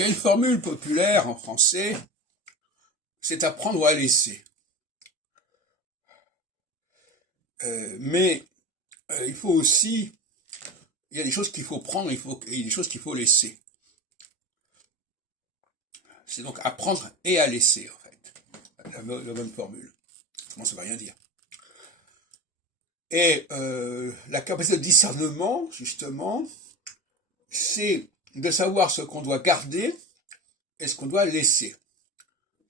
il y a une formule populaire en français, c'est apprendre à laisser. Mais il faut aussi, il y a des choses qu'il faut prendre, et des choses qu'il faut laisser. C'est donc apprendre et à laisser, en fait, la bonne formule. Comment ça veut rien dire. Et la capacité de discernement, justement, c'est de savoir ce qu'on doit garder et ce qu'on doit laisser.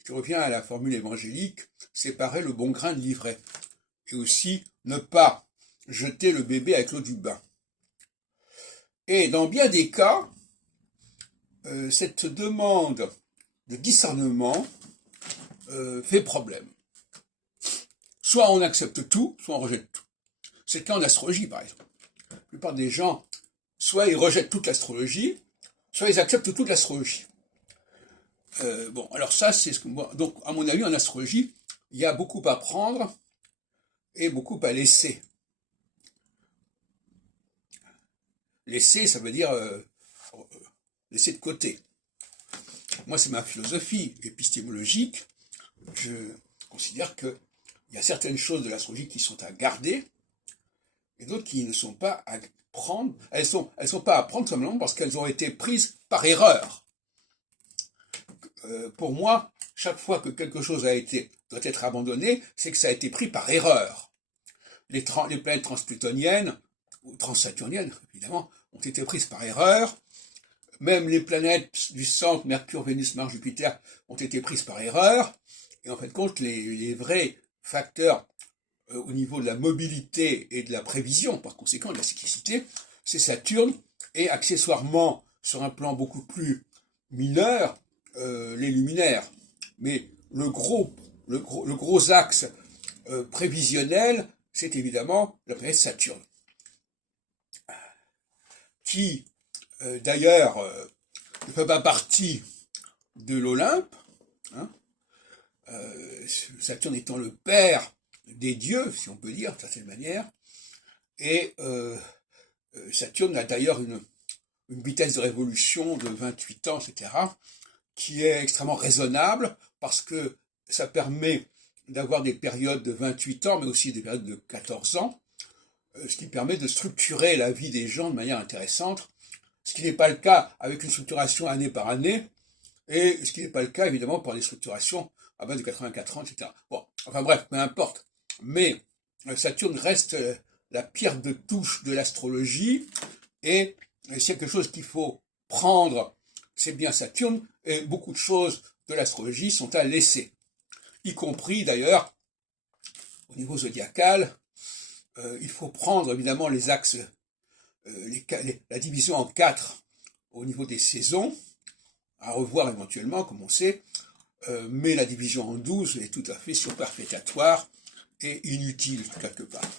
Je reviens à la formule évangélique, séparer le bon grain de l'ivraie. Et aussi, ne pas jeter le bébé avec l'eau du bain. Et dans bien des cas, cette demande de discernement fait problème. Soit on accepte tout, soit on rejette tout. C'est le cas en astrologie, par exemple. La plupart des gens, soit ils rejettent toute l'astrologie, soit ils acceptent toute l'astrologie. Bon, alors ça, c'est ce que moi... Donc, à mon avis, en astrologie, il y a beaucoup à prendre et beaucoup à laisser. Laisser, ça veut dire laisser de côté. Moi, c'est ma philosophie épistémologique. Je considère qu'il y a certaines choses de l'astrologie qui sont à garder et d'autres qui ne sont pas à prendre. Elles sont pas à prendre simplement parce qu'elles ont été prises par erreur. Pour moi, chaque fois que quelque chose doit être abandonné, c'est que ça a été pris par erreur. Les planètes transplutoniennes, ou transsaturniennes, évidemment, ont été prises par erreur. Même les planètes du centre, Mercure, Vénus, Mars, Jupiter, ont été prises par erreur. Et en fait, compte, les vrais facteurs au niveau de la mobilité et de la prévision, par conséquent de la cyclicité, c'est Saturne, et accessoirement, sur un plan beaucoup plus mineur, les luminaires. Mais le gros axe prévisionnel, c'est évidemment la planète Saturne, qui d'ailleurs ne fait pas partie de l'Olympe, hein, Saturne étant le père des dieux, si on peut dire, de certaine manière, et Saturne a d'ailleurs une vitesse de révolution de 28 ans, etc., qui est extrêmement raisonnable, parce que ça permet d'avoir des périodes de 28 ans, mais aussi des périodes de 14 ans, ce qui permet de structurer la vie des gens de manière intéressante, ce qui n'est pas le cas avec une structuration année par année, et ce qui n'est pas le cas, évidemment, pour des structurations à base de 84 ans, etc. Bon, enfin bref, peu importe. Mais Saturne reste la pierre de touche de l'astrologie, et s'il y a quelque chose qu'il faut prendre, c'est bien Saturne, et beaucoup de choses de l'astrologie sont à laisser. Y compris, d'ailleurs, au niveau zodiacal, il faut prendre, évidemment, les axes, la division en 4 au niveau des saisons, à revoir éventuellement, comme on sait, mais la division en 12 est tout à fait superfétatoire et inutile, quelque part.